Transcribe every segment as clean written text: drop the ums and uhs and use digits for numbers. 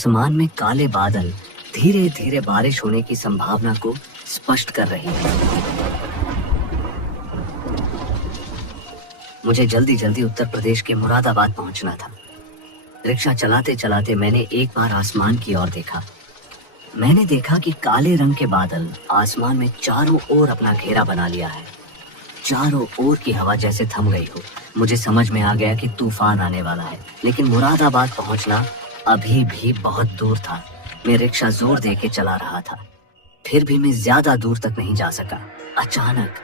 आसमान में काले बादल धीरे धीरे बारिश होने की संभावना को स्पष्ट कर रही है। मुझे जल्दी जल्दी उत्तर प्रदेश के मुरादाबाद पहुंचना था। रिक्शा चलाते चलाते मैंने एक बार आसमान की ओर देखा। मैंने देखा कि काले रंग के बादल आसमान में चारों ओर अपना घेरा बना लिया है। चारों ओर की हवा जैसे थम गई हो। मुझे समझ में आ गया कि तूफान आने वाला है, लेकिन मुरादाबाद पहुंचना अभी भी बहुत दूर था। मैं रिक्शा जोर दे के चला रहा था, फिर भी मैं ज्यादा दूर तक नहीं जा सका। अचानक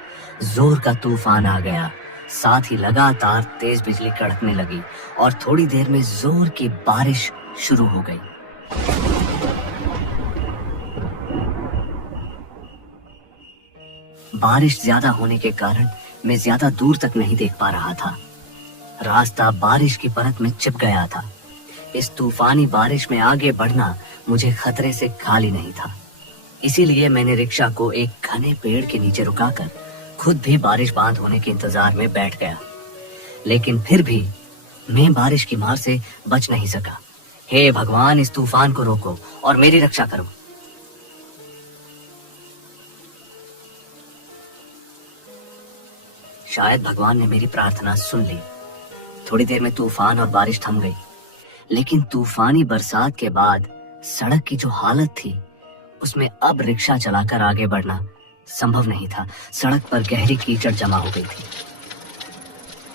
जोर का तूफान आ गया, साथ ही लगातार तेज बिजली कड़कने लगी और थोड़ी देर में जोर की बारिश शुरू हो गई। बारिश ज्यादा होने के कारण मैं ज्यादा दूर तक नहीं देख पा रहा था। रास्ता बारिश की परत में चिप गया था। इस तूफानी बारिश में आगे बढ़ना मुझे खतरे से खाली नहीं था। इसीलिए मैंने रिक्शा को एक घने पेड़ के नीचे रुकाकर खुद भी बारिश बंद होने के इंतजार में बैठ गया। लेकिन फिर भी मैं बारिश की मार से बच नहीं सका। हे भगवान, इस तूफान को रोको और मेरी रक्षा करो। शायद भगवान ने मेरी प्रार्थना सुन ली। थोड़ी देर में तूफान और बारिश थम गई, लेकिन तूफानी बरसात के बाद सड़क की जो हालत थी, उसमें अब रिक्शा चलाकर आगे बढ़ना संभव नहीं था। सड़क पर गहरी कीचड़ जमा हो गई थी।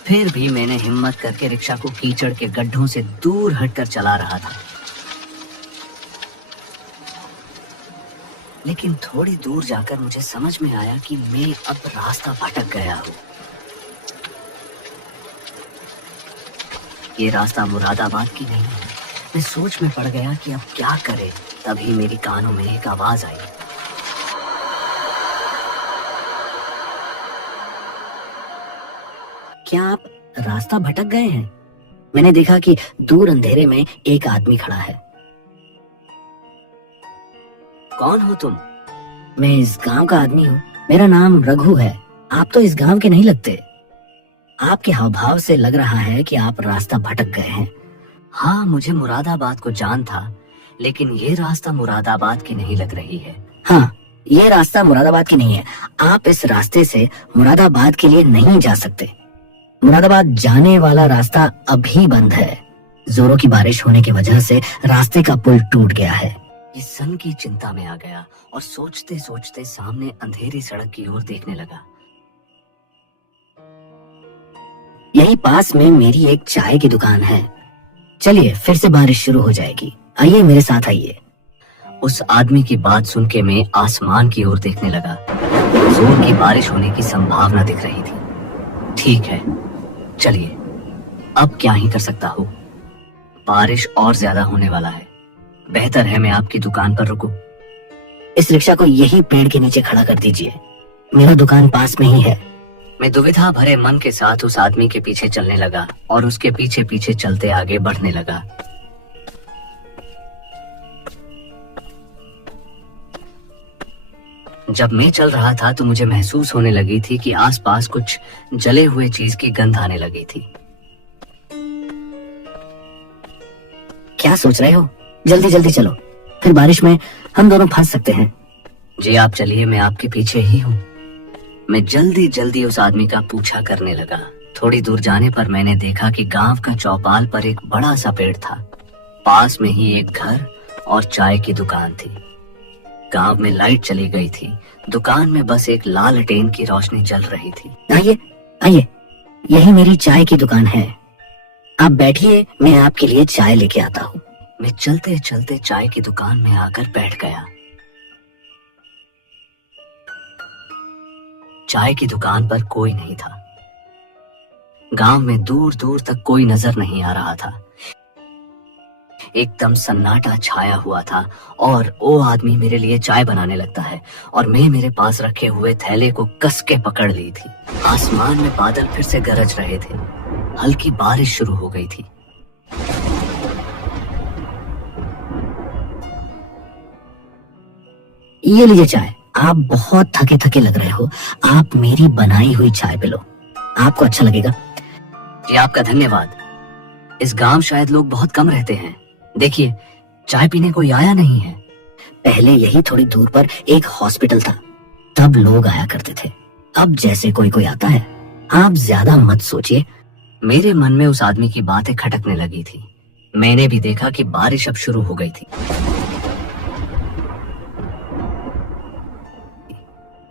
फिर भी मैंने हिम्मत करके रिक्शा को कीचड़ के गड्ढों से दूर हटकर चला रहा था। लेकिन थोड़ी दूर जाकर मुझे समझ में आया कि मैं अब रास्ता भटक गया हूँ। ये रास्ता मुरादाबाद की नहीं है। मैं सोच में पड़ गया कि अब क्या करे। तभी मेरी कानों में एक आवाज आई। क्या आप रास्ता भटक गए हैं? मैंने देखा कि दूर अंधेरे में एक आदमी खड़ा है। कौन हो तुम? मैं इस गांव का आदमी हूँ। मेरा नाम रघु है। आप तो इस गांव के नहीं लगते। आपके हाव भाव से लग रहा है कि आप रास्ता भटक गए हैं। हाँ, मुझे मुरादाबाद को जान था, लेकिन ये रास्ता मुरादाबाद की नहीं लग रही है। हाँ, ये रास्ता मुरादाबाद की नहीं है। आप इस रास्ते से मुरादाबाद के लिए नहीं जा सकते। मुरादाबाद जाने वाला रास्ता अभी बंद है। जोरों की बारिश होने की वजह से रास्ते का पुल टूट गया है। ये सन की चिंता में आ गया और सोचते सोचते सामने अंधेरी सड़क की ओर देखने लगा। यही पास में मेरी एक चाय की दुकान है। चलिए, फिर से बारिश शुरू हो जाएगी। आइए मेरे साथ आइए। उस आदमी की बात सुन के मैं आसमान की ओर देखने लगा। जोर की बारिश होने की संभावना दिख रही थी। ठीक है, चलिए, अब क्या ही कर सकता हूँ। बारिश और ज्यादा होने वाला है। बेहतर है मैं आपकी दुकान पर रुकूं। इस रिक्शा को यही पेड़ के नीचे खड़ा कर दीजिए। मेरा दुकान पास में ही है। मैं दुविधा भरे मन के साथ उस आदमी के पीछे चलने लगा और उसके पीछे पीछे चलते आगे बढ़ने लगा। जब मैं चल रहा था तो मुझे महसूस होने लगी थी कि आसपास कुछ जले हुए चीज की गंध आने लगी थी। क्या सोच रहे हो? जल्दी जल्दी चलो, फिर बारिश में हम दोनों फंस सकते हैं। जी आप चलिए, मैं आपके पीछे ही हूँ। मैं जल्दी जल्दी उस आदमी का पीछा करने लगा। थोड़ी दूर जाने पर मैंने देखा कि गांव का चौपाल पर एक बड़ा सा पेड़ था। पास में ही एक घर और चाय की दुकान थी। गांव में लाइट चली गई थी। दुकान में बस एक लालटेन की रोशनी जल रही थी। आइए आइए, यही मेरी चाय की दुकान है। आप बैठिए, मैं आपके लिए चाय लेके आता हूँ। मैं चलते चलते चाय की दुकान में आकर बैठ गया। चाय की दुकान पर कोई नहीं था। गांव में दूर दूर तक कोई नजर नहीं आ रहा था। एकदम सन्नाटा छाया हुआ था और वो आदमी मेरे लिए चाय बनाने लगता है और मैं मेरे पास रखे हुए थैले को कस के पकड़ ली थी। आसमान में बादल फिर से गरज रहे थे। हल्की बारिश शुरू हो गई थी। ये लीजिए चाय। आप बहुत थके थके लग रहे हो। आप मेरी बनाई हुई चाय पी लो, आपको अच्छा लगेगा। जी आपका धन्यवाद। इस गांव शायद लोग बहुत कम रहते हैं। देखिए, चाय पीने कोई आया नहीं है। पहले यही थोड़ी दूर पर एक हॉस्पिटल था, तब लोग आया करते थे। अब जैसे कोई कोई आता है। आप ज्यादा मत सोचिए। मेरे मन में उस आदमी की बातें खटकने लगी थी। मैंने भी देखा कि बारिश अब शुरू हो गई थी।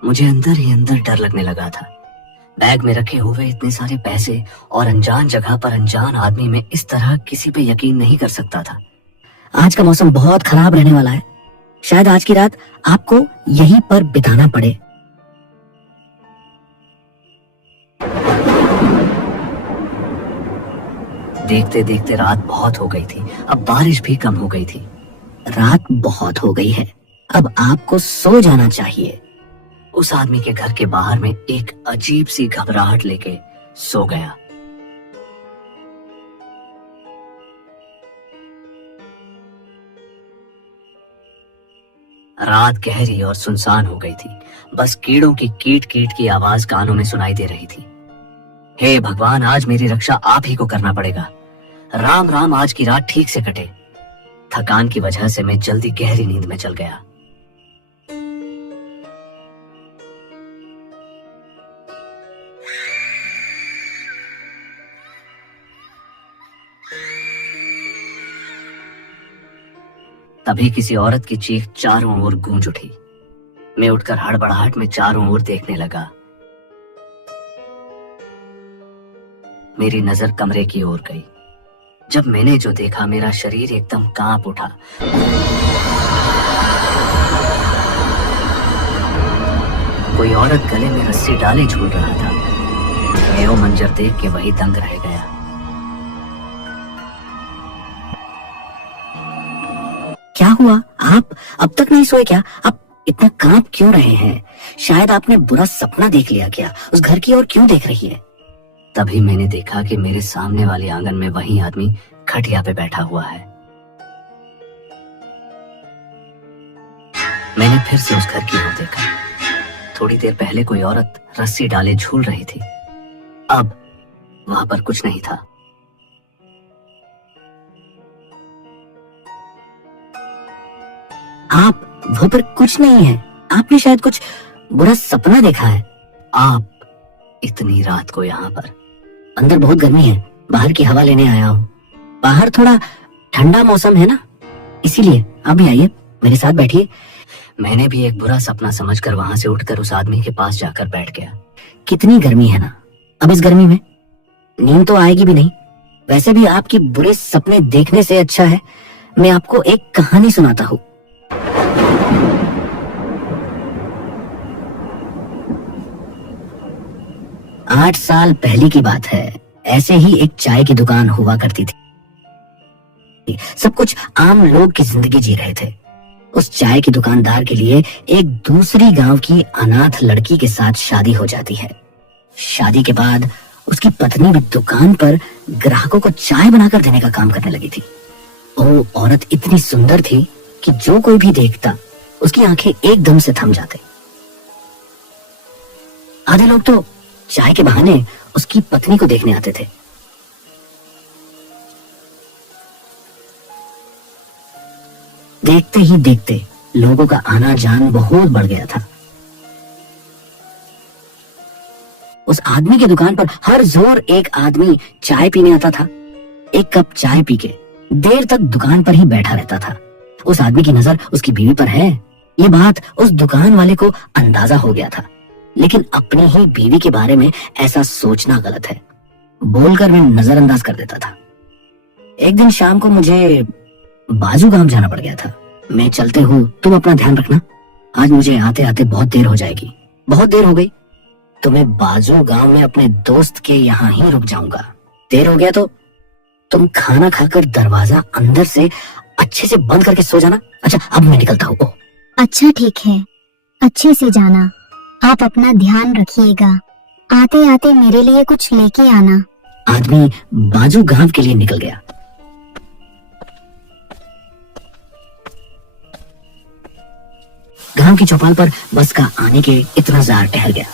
मुझे अंदर ही अंदर डर लगने लगा था। बैग में रखे हुए इतने सारे पैसे और अनजान जगह पर अनजान आदमी में इस तरह किसी पे यकीन नहीं कर सकता था। आज का मौसम बहुत खराब रहने वाला है। शायद आज की रात आपको यहीं पर बिताना पड़े। देखते देखते रात बहुत हो गई थी। अब बारिश भी कम हो गई थी। रात बहुत हो गई है, अब आपको सो जाना चाहिए। उस आदमी के घर के बाहर में एक अजीब सी घबराहट लेके सो गया। रात गहरी और सुनसान हो गई थी। बस कीड़ों की कीट कीट की आवाज कानों में सुनाई दे रही थी। हे भगवान, आज मेरी रक्षा आप ही को करना पड़ेगा। राम राम, आज की रात ठीक से कटे। थकान की वजह से मैं जल्दी गहरी नींद में चल गया। तभी किसी औरत की चीख चारों ओर गूंज उठी। मैं उठकर हड़बड़ाहट में चारों ओर देखने लगा। मेरी नजर कमरे की ओर गई। जब मैंने जो देखा, मेरा शरीर एकदम कांप उठा। कोई औरत गले में रस्सी डाले झूल रहा था। मैं वो मंजर देख के वही दंग रह गया। क्या हुआ? आप अब तक नहीं सोए क्या? आप इतना कांप क्यों रहे हैं? शायद आपने बुरा सपना देख लिया क्या? उस घर की ओर क्यों देख रही है? तभी मैंने देखा कि मेरे सामने वाले आंगन में वही आदमी खटिया पे बैठा हुआ है। मैंने फिर से उस घर की ओर देखा। थोड़ी देर पहले कोई औरत रस्सी डाले झूल रही थी। अब वहां पर कुछ नहीं था। आप वहां पर कुछ नहीं है। आपने शायद कुछ बुरा सपना देखा है। आप इतनी रात को यहाँ पर? अंदर बहुत गर्मी है, बाहर की हवा लेने आया हूँ। बाहर थोड़ा ठंडा मौसम है ना, इसीलिए। आप भी आइए, मेरे साथ बैठिए। मैंने भी एक बुरा सपना समझकर वहां से उठकर उस आदमी के पास जाकर बैठ गया। कितनी गर्मी है ना, अब इस गर्मी में नींद तो आएगी भी नहीं। वैसे भी आपके बुरे सपने देखने से अच्छा है मैं आपको एक कहानी सुनाता हूँ। आठ साल पहले की बात है। ऐसे ही एक चाय की दुकान हुआ करती थी। सब कुछ आम लोग की जिंदगी जी रहे थे। उस चाय के दुकानदार के लिए एक दूसरी गांव की अनाथ लड़की के साथ शादी हो जाती है। शादी के बाद उसकी पत्नी भी दुकान पर ग्राहकों को चाय बनाकर देने का काम करने लगी थी। वो औरत इतनी सुंदर थी कि जो कोई भी देखता उसकी आंखें एकदम से थम जाते। आधे लोग तो चाय के बहाने उसकी पत्नी को देखने आते थे। देखते ही देखते लोगों का आना जान बहुत बढ़ गया था। उस आदमी की दुकान पर हर जोर एक आदमी चाय पीने आता था। एक कप चाय पी के देर तक दुकान पर ही बैठा रहता था। उस आदमी की नजर उसकी बीवी पर है, ये बात उस दुकान वाले को अंदाजा हो गया था। लेकिन अपनी ही बीवी के बारे में ऐसा सोचना गलत है, बोलकर मैं नजरअंदाज कर देता था। एक दिन शाम को मुझे बाजू गांव जाना पड़ गया था। मैं चलते हूँ, तुम अपना ध्यान रखना। आज मुझे आते आते बहुत देर हो जाएगी। बहुत देर हो गई तो मैं बाजू गांव में अपने दोस्त के यहाँ ही रुक जाऊंगा। देर हो गया तो तुम खाना खाकर दरवाजा अंदर से अच्छे से बंद करके सो जाना। अच्छा, अब मैं निकलता हूँ। अच्छा ठीक है, अच्छे से जाना। आप अपना ध्यान रखिएगा। आते आते मेरे लिए कुछ लेके आना। आदमी बाजू गांव के लिए निकल गया। गांव की चौपाल पर बस का आने के इंतजार ठहर गया।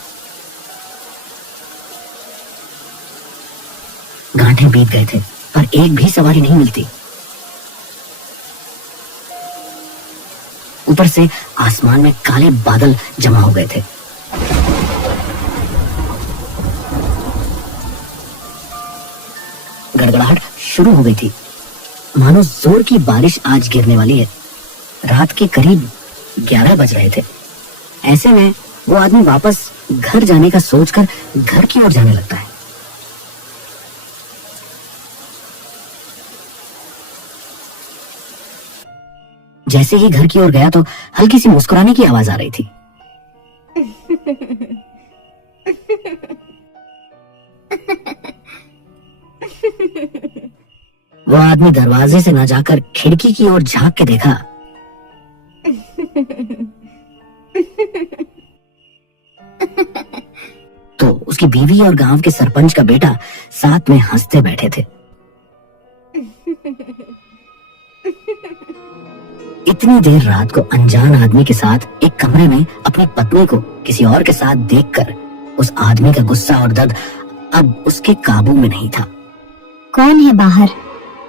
घंटे बीत गए थे पर एक भी सवारी नहीं मिलती। ऊपर से आसमान में काले बादल जमा हो गए थे। गड़गड़ाहट शुरू हो गई थी, मानो जोर की बारिश आज गिरने वाली है। रात के करीब 11 बज रहे थे। ऐसे में वो आदमी वापस घर जाने का सोचकर घर की ओर जाने लगता है। जैसे ही घर की ओर गया तो हल्की सी मुस्कुराने की आवाज आ रही थी। वो आदमी दरवाजे से न जाकर खिड़की की ओर झांक के देखा। तो उसकी बीवी और गांव के सरपंच का बेटा साथ में हंसते बैठे थे। इतनी देर रात को अनजान आदमी के साथ एक कमरे में अपनी पत्नी को किसी और के साथ देखकर उस आदमी का गुस्सा और दर्द अब उसके काबू में नहीं था। कौन है बाहर?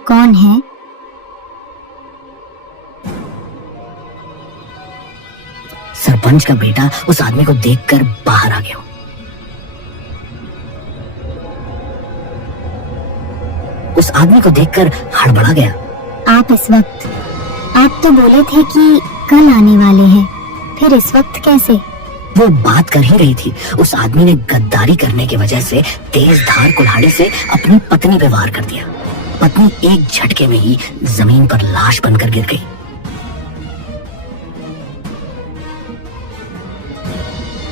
कौन है? सरपंच का बेटा उस आदमी को देखकर बाहर आ गया। उस आदमी को देखकर हड़बड़ा गया। आप इस वक्त? आप तो बोले थे कि कल आने वाले हैं, फिर इस वक्त कैसे? वो बात कर ही रही थी, उस आदमी ने गद्दारी करने की वजह से तेज धार कुल्हाड़ी से अपनी पत्नी पे वार कर दिया। पत्नी एक झटके में ही जमीन पर लाश बनकर गिर गई।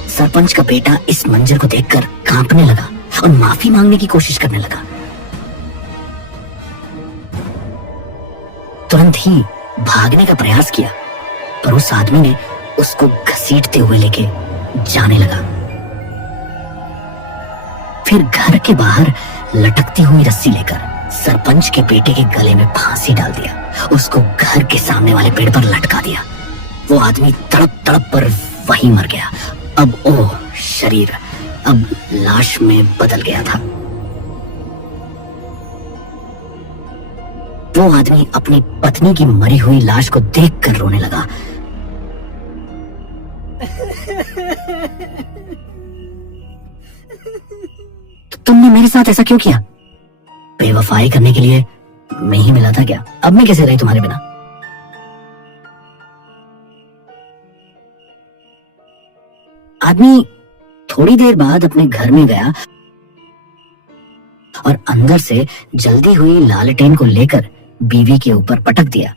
सरपंच का बेटा इस मंजर को देखकर कांपने लगा और माफी मांगने की कोशिश करने लगा। तुरंत ही भागने का प्रयास किया, पर उस आदमी ने उसको घसीटते हुए लेके जाने लगा। फिर घर के बाहर लटकती हुई रस्सी लेकर सरपंच के बेटे के गले में फांसी डाल दिया। उसको घर के सामने वाले पेड़ पर लटका दिया। वो आदमी तड़प तड़प पर वहीं मर गया। अब ओ शरीर अब लाश में बदल गया था। वो आदमी अपनी पत्नी की मरी हुई लाश को देखकर रोने लगा। तो तुमने मेरे साथ ऐसा क्यों किया? बेवफाई करने के लिए मैं ही मिला था क्या? अब मैं कैसे रही तुम्हारे बिना? आदमी थोड़ी देर बाद अपने घर में गया और अंदर से जल्दी हुई लालटेन को लेकर बीवी के ऊपर पटक दिया।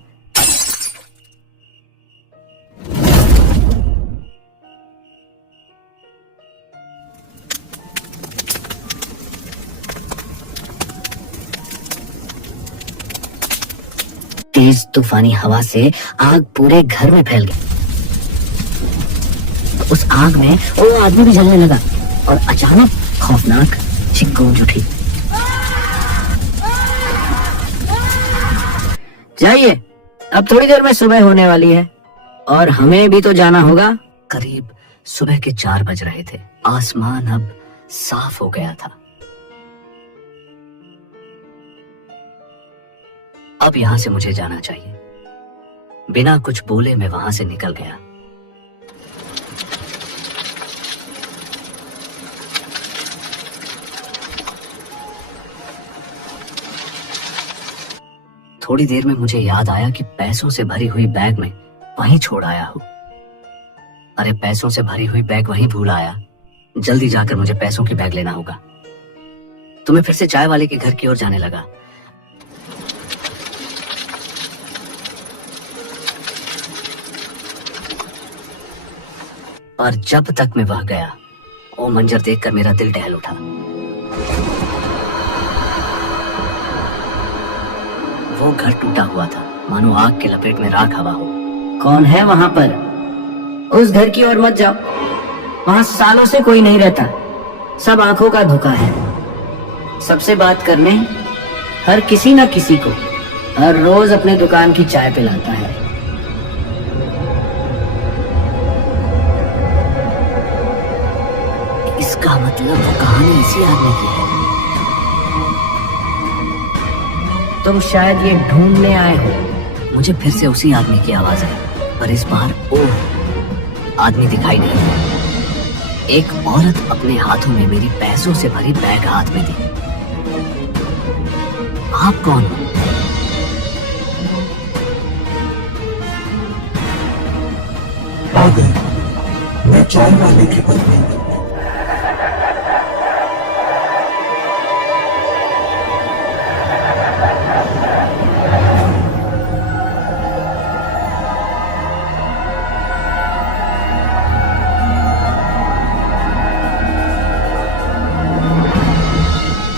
तेज तूफानी हवा से आग पूरे घर में फैल गई। उस आग में वो आदमी भी जलने लगा और अचानक खौफनाक चीख गूंज उठी। जाइए, अब थोड़ी देर में सुबह होने वाली है और हमें भी तो जाना होगा। करीब सुबह के 4 बज रहे थे। आसमान अब साफ हो गया था। अब यहां से मुझे जाना चाहिए। बिना कुछ बोले मैं वहां से निकल गया। थोड़ी देर में मुझे याद आया कि पैसों से भरी हुई बैग में वहीं छोड़ आया हूं। अरे पैसों से भरी हुई बैग वहीं भूल आया। जल्दी जाकर मुझे पैसों की बैग लेना होगा। तो मैं फिर से चाय वाले के घर की ओर जाने लगा। और जब तक मैं वहां गया, वो मंजर देखकर मेरा दिल दहल उठा। वो घर टूटा हुआ था, मानो आग के लपेट में राख हवा हो। कौन है वहां पर? उस घर की ओर मत जाओ, वहां सालों से कोई नहीं रहता। सब आंखों का धोखा है। सबसे बात करने हर किसी न किसी को हर रोज अपने दुकान की चाय पिलाता है। इसका मतलब वो कहानी इसी आदमी की है। तुम शायद ये ढूंढने आए हो। मुझे फिर से उसी आदमी की आवाज आई। पर इस बार ओह आदमी दिखाई नहीं दिया। एक औरत अपने हाथों में मेरी पैसों से भरी बैग हाथ में दी। आप कौन हो? आ गए। मैं चाय वाले की पत्नी हूँ।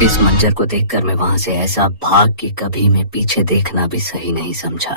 इस मंजर को देखकर मैं वहां से ऐसा भाग कि कभी मैं पीछे देखना भी सही नहीं समझा।